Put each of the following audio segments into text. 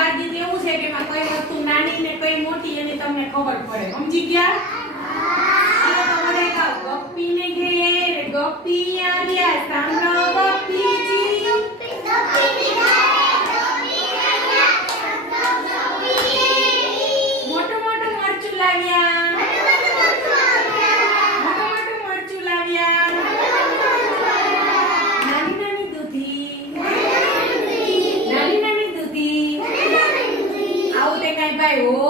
બાળગીત એવું છે કે એમાં કઈ વસ્તુ નાની ને કઈ મોટી એની તમને ખબર પડે. સમજી ગયા? ચાલો તો મને ગાઓ ગપ્પીને ઘેર, ગપ્પી આવ્યા સાંભળો. này ôi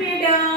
Madam.